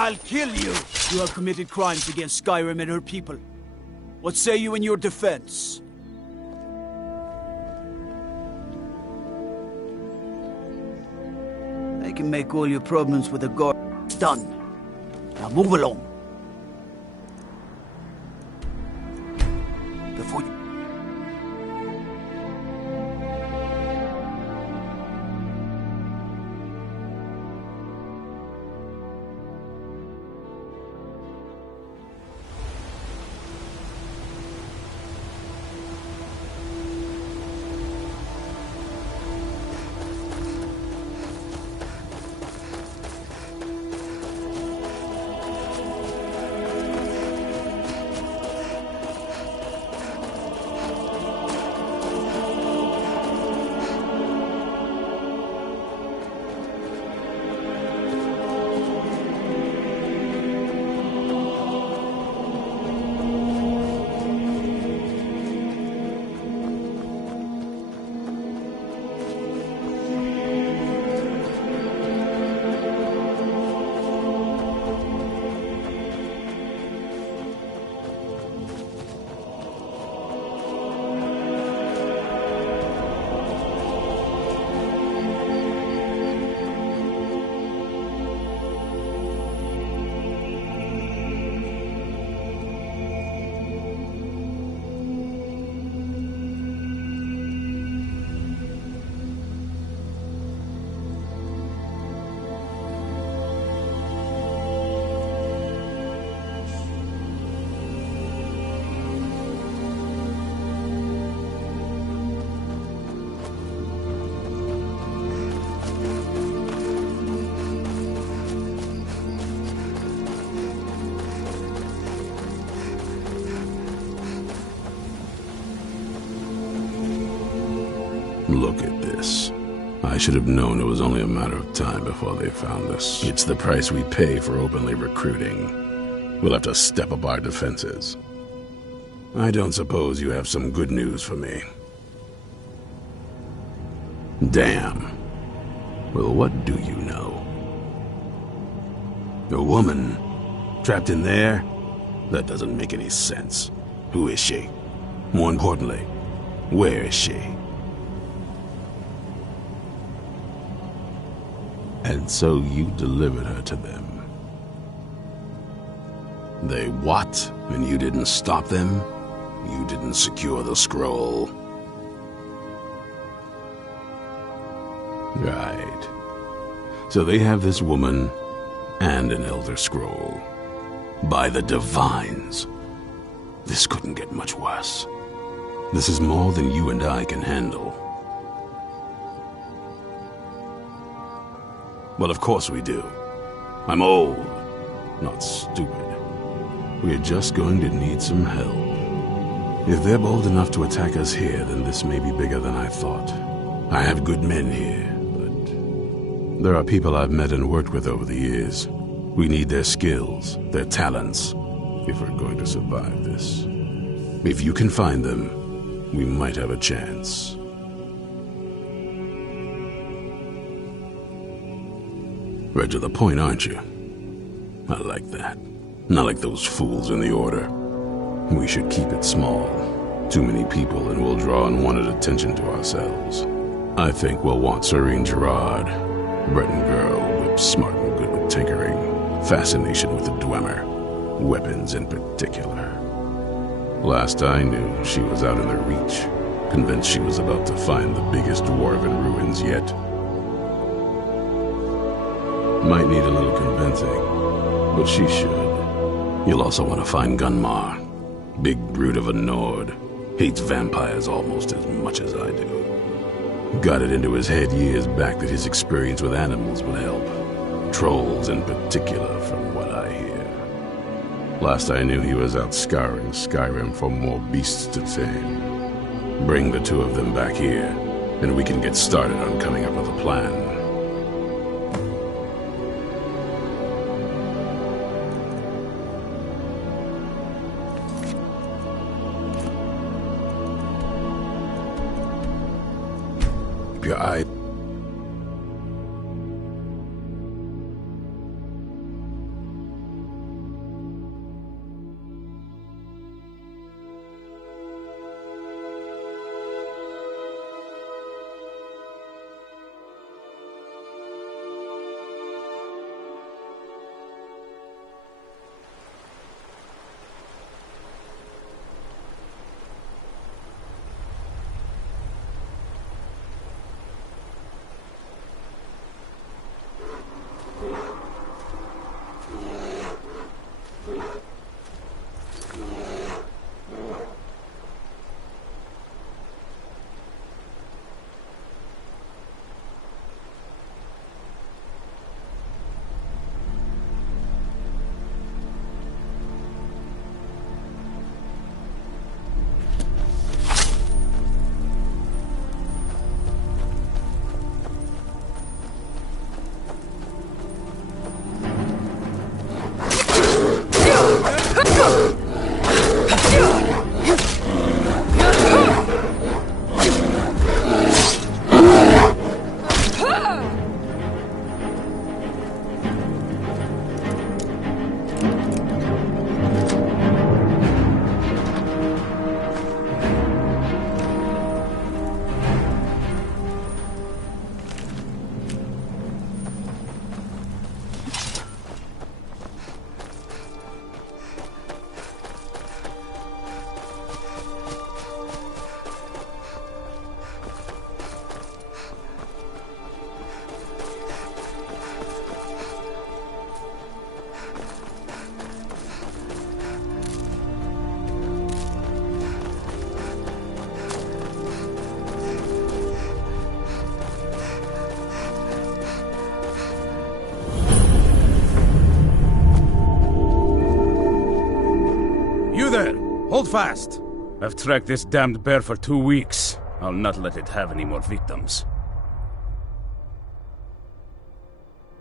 I'll kill you! You have committed crimes against Skyrim and her people. What say you in your defense? I can make all your problems with a guard. It's done. Now move along. Before you... Look at this. I should have known it was only a matter of time before they found us. It's the price we pay for openly recruiting. We'll have to step up our defenses. I don't suppose you have some good news for me. Damn. Well, what do you know? A woman trapped in there? That doesn't make any sense. Who is she? More importantly, where is she? And so you delivered her to them. They what? And you didn't stop them? You didn't secure the scroll? Right. So they have this woman and an Elder Scroll. By the Divines. This couldn't get much worse. This is more than you and I can handle. Well, of course we do. I'm old, not stupid. We're just going to need some help. If they're bold enough to attack us here, then this may be bigger than I thought. I have good men here, but there are people I've met and worked with over the years. We need their skills, their talents, if we're going to survive this. If you can find them, we might have a chance. Right to the point, aren't you? I like that. Not like those fools in the Order. We should keep it small. Too many people and we'll draw unwanted attention to ourselves. I think we'll want Serene Gerard. Breton girl, whip smart and good with tinkering. Fascination with the Dwemer. Weapons in particular. Last I knew, she was out in the Reach. Convinced she was about to find the biggest dwarven ruins yet. Might need a little convincing, but she should. You'll also want to find Gunmar. Big brute of a Nord. Hates vampires almost as much as I do. Got it into his head years back that his experience with animals would help. Trolls in particular, from what I hear. Last I knew he was out scouring Skyrim for more beasts to tame. Bring the two of them back here, and we can get started on coming up with a plan. Your eye. hold fast. I've tracked this damned bear for 2 weeks. I'll not let it have any more victims.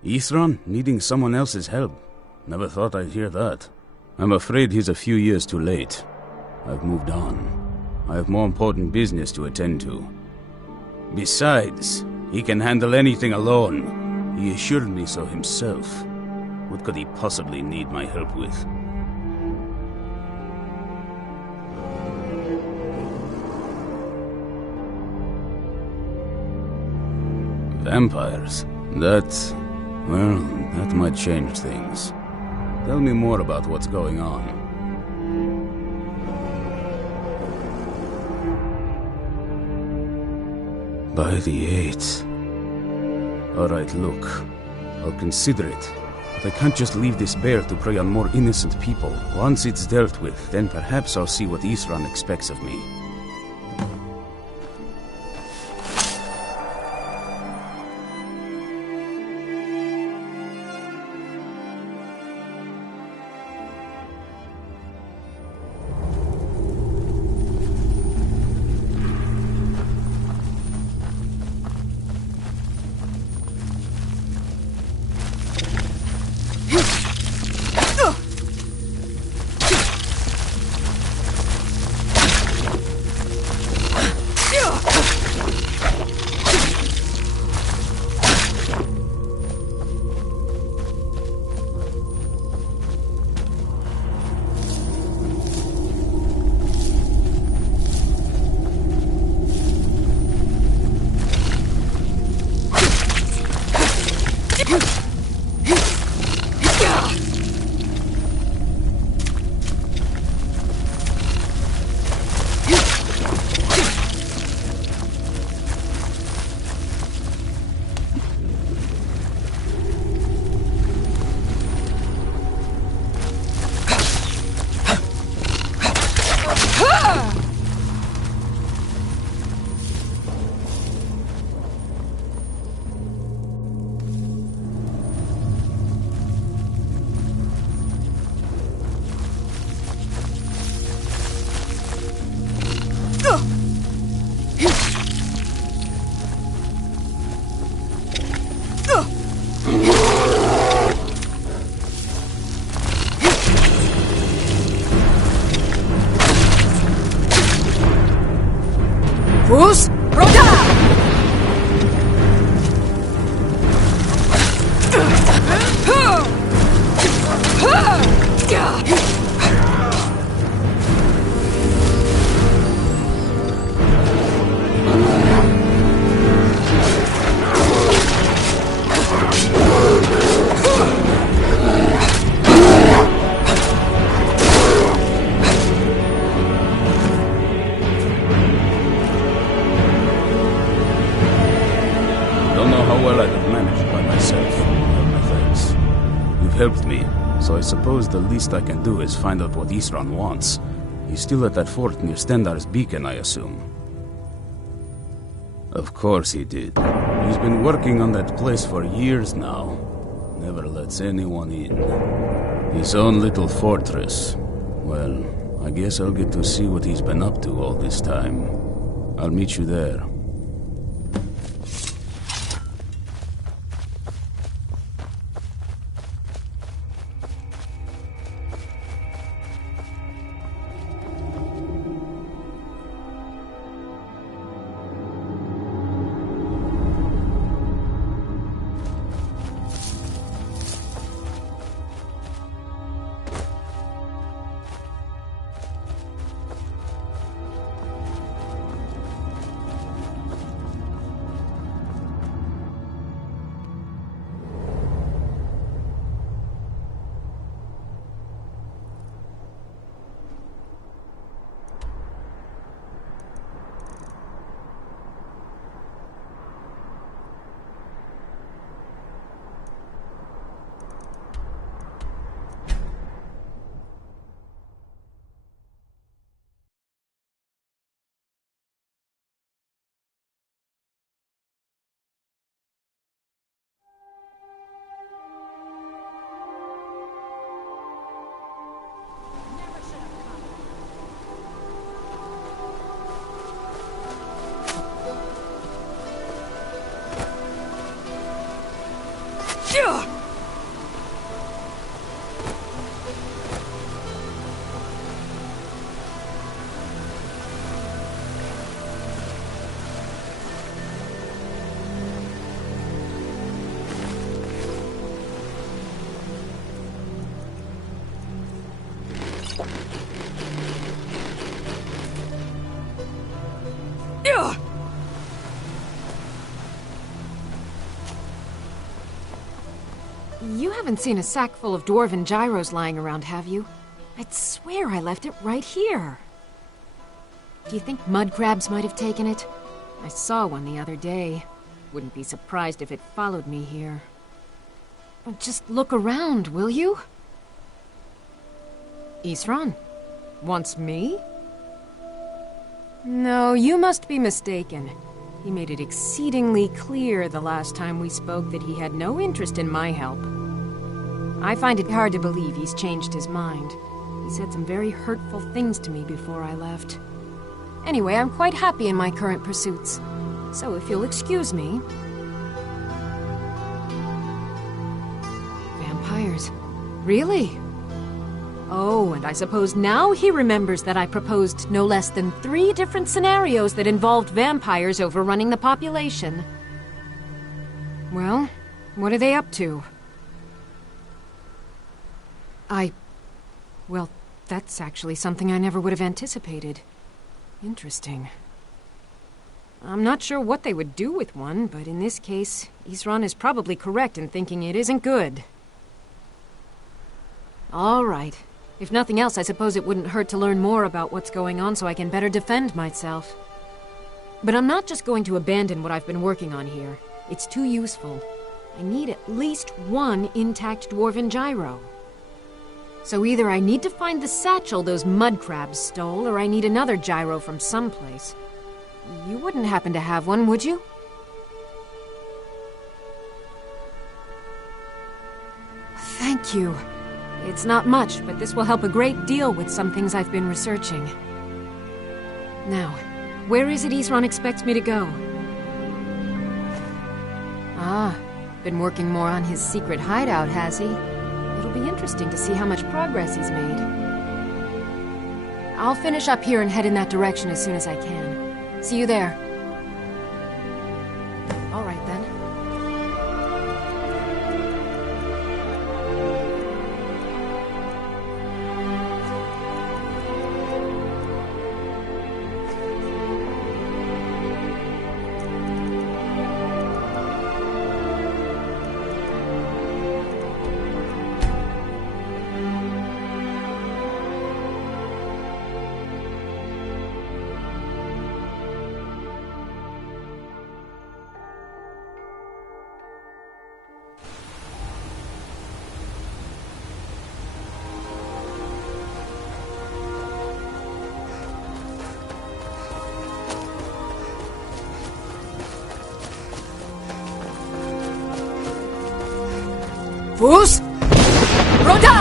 Ithran needing someone else's help. Never thought I'd hear that. I'm afraid he's a few years too late. I've moved on. I have more important business to attend to. Besides, he can handle anything alone. He assured me so himself. What could he possibly need my help with? Vampires? That might change things. Tell me more about what's going on. By the 8th. Alright, look. I'll consider it. But I can't just leave this bear to prey on more innocent people. Once it's dealt with, then perhaps I'll see what Ithran expects of me. Fus, Roda! Helped me, so I suppose the least I can do is find out what Ithran wants. He's still at that fort near Stendar's beacon, I assume. Of course he did. He's been working on that place for years now. Never lets anyone in. His own little fortress. Well, I guess I'll get to see what he's been up to all this time. I'll meet you there. You haven't seen a sack full of dwarven gyros lying around, have you? I'd swear I left it right here. Do you think mud crabs might have taken it? I saw one the other day. Wouldn't be surprised if it followed me here. Just look around, will you? Isran? Wants me? No, you must be mistaken. He made it exceedingly clear the last time we spoke that he had no interest in my help. I find it hard to believe he's changed his mind. He said some very hurtful things to me before I left. Anyway, I'm quite happy in my current pursuits. So if you'll excuse me... Vampires. Really? Oh, and I suppose now he remembers that I proposed no less than 3 different scenarios that involved vampires overrunning the population. Well, what are they up to? Well, that's actually something I never would have anticipated. Interesting. I'm not sure what they would do with one, but in this case, Isran is probably correct in thinking it isn't good. All right. If nothing else, I suppose it wouldn't hurt to learn more about what's going on so I can better defend myself. But I'm not just going to abandon what I've been working on here. It's too useful. I need at least 1 intact dwarven gyro. So either I need to find the satchel those mud crabs stole, or I need another gyro from someplace. You wouldn't happen to have one, would you? Thank you. It's not much, but this will help a great deal with some things I've been researching. Now, where is it Isran expects me to go? Ah, been working more on his secret hideout, has he? It'll be interesting to see how much progress he's made. I'll finish up here and head in that direction as soon as I can. See you there. All right, then. Fus! Roda!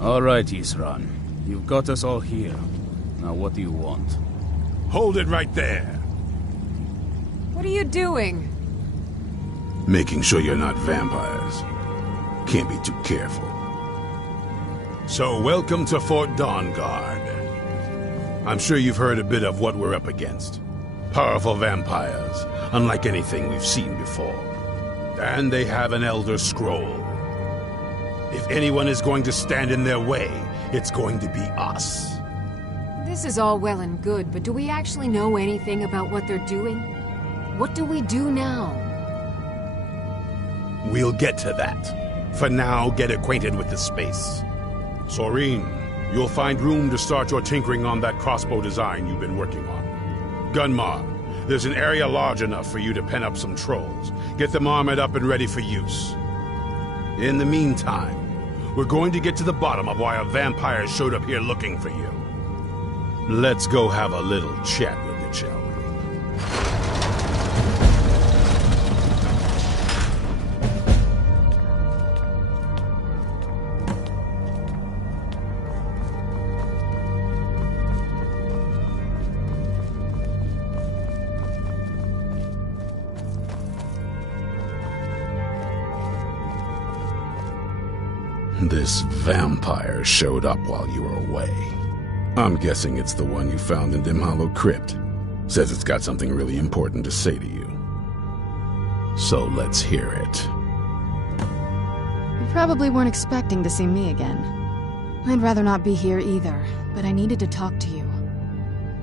All right, Isran. You've got us all here. Now what do you want? Hold it right there. What are you doing? Making sure you're not vampires. Can't be too careful. So, welcome to Fort Dawnguard. I'm sure you've heard a bit of what we're up against. Powerful vampires, unlike anything we've seen before. And they have an Elder Scroll. If anyone is going to stand in their way, it's going to be us. This is all well and good, but do we actually know anything about what they're doing? What do we do now? We'll get to that. For now, get acquainted with the space. Soreen, you'll find room to start your tinkering on that crossbow design you've been working on. Gunmar, there's an area large enough for you to pen up some trolls. Get them armored up and ready for use. In the meantime, we're going to get to the bottom of why a vampire showed up here looking for you. Let's go have a little chat with it, shall we? This vampire showed up while you were away. I'm guessing it's the one you found in Dim Hollow Crypt. Says it's got something really important to say to you. So let's hear it. You probably weren't expecting to see me again. I'd rather not be here either, but I needed to talk to you.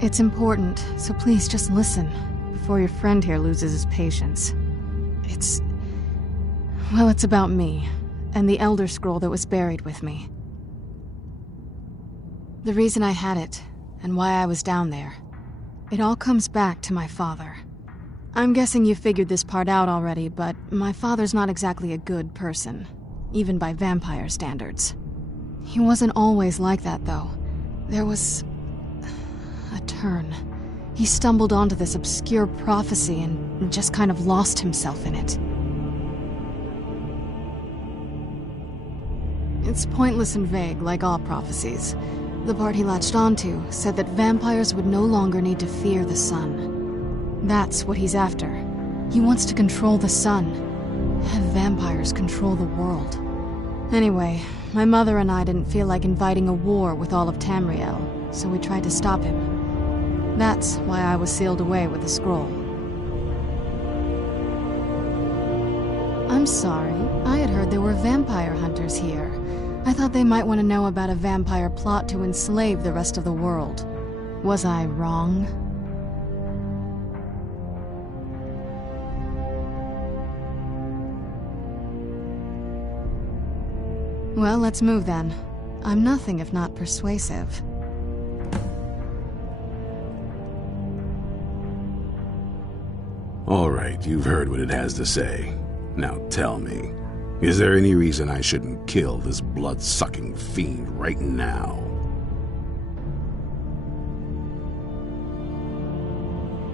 It's important, so please just listen, before your friend here loses his patience. Well, it's about me, and the Elder Scroll that was buried with me. The reason I had it, and why I was down there, it all comes back to my father. I'm guessing you figured this part out already, but my father's not exactly a good person, even by vampire standards. He wasn't always like that, though. There was a turn. He stumbled onto this obscure prophecy and just kind of lost himself in it. It's pointless and vague, like all prophecies. The part he latched onto said that vampires would no longer need to fear the sun. That's what he's after. He wants to control the sun. Have vampires control the world. Anyway, my mother and I didn't feel like inviting a war with all of Tamriel, so we tried to stop him. That's why I was sealed away with the scroll. I'm sorry. I had heard there were vampire hunters here. I thought they might want to know about a vampire plot to enslave the rest of the world. Was I wrong? Well, let's move then. I'm nothing if not persuasive. All right, you've heard what it has to say. Now tell me, is there any reason I shouldn't kill this blood-sucking fiend right now?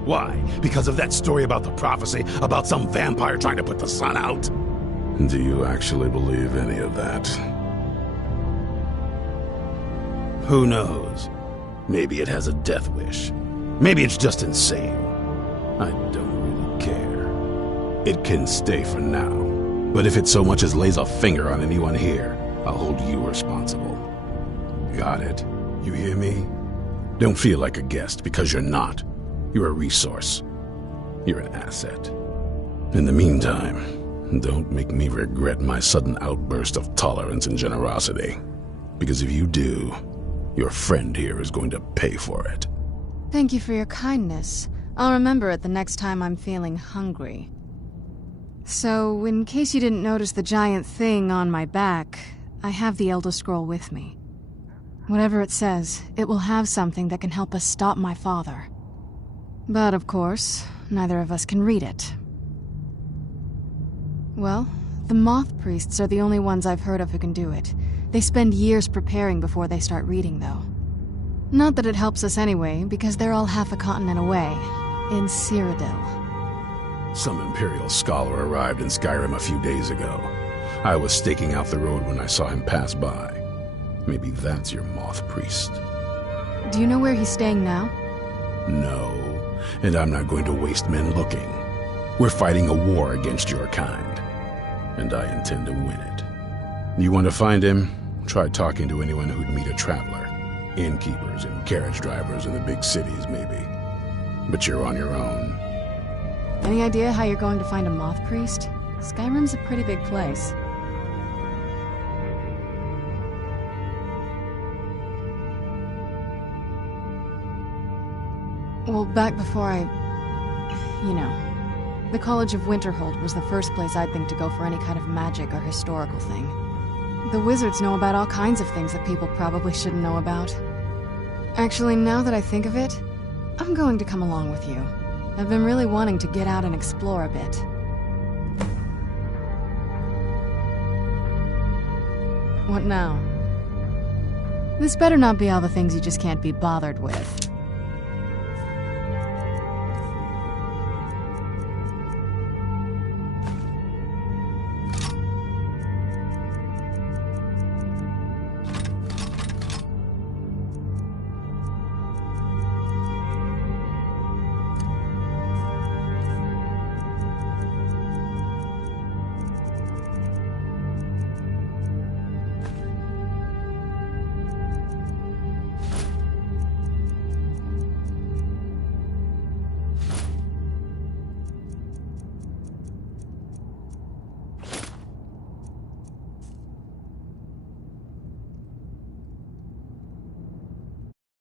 Why? Because of that story about the prophecy, about some vampire trying to put the sun out? Do you actually believe any of that? Who knows? Maybe it has a death wish. Maybe it's just insane. I don't really care. It can stay for now. But if it so much as lays a finger on anyone here, I'll hold you responsible. Got it? You hear me? Don't feel like a guest, because you're not. You're a resource. You're an asset. In the meantime, don't make me regret my sudden outburst of tolerance and generosity. Because if you do, your friend here is going to pay for it. Thank you for your kindness. I'll remember it the next time I'm feeling hungry. So, in case you didn't notice the giant thing on my back, I have the Elder Scroll with me. Whatever it says, it will have something that can help us stop my father. But of course, neither of us can read it. Well, the Moth Priests are the only ones I've heard of who can do it. They spend years preparing before they start reading, though. Not that it helps us anyway, because they're all half a continent away, in Cyrodiil. Some Imperial scholar arrived in Skyrim a few days ago. I was staking out the road when I saw him pass by. Maybe that's your Moth Priest. Do you know where he's staying now? No, and I'm not going to waste men looking. We're fighting a war against your kind, and I intend to win it. You want to find him? Try talking to anyone who'd meet a traveler. Innkeepers and carriage drivers in the big cities, maybe. But you're on your own. Any idea how you're going to find a Moth Priest? Skyrim's a pretty big place. Well, back before you know, the College of Winterhold was the first place I'd think to go for any kind of magic or historical thing. The wizards know about all kinds of things that people probably shouldn't know about. Actually, now that I think of it, I'm going to come along with you. I've been really wanting to get out and explore a bit. What now? This better not be all the things you just can't be bothered with.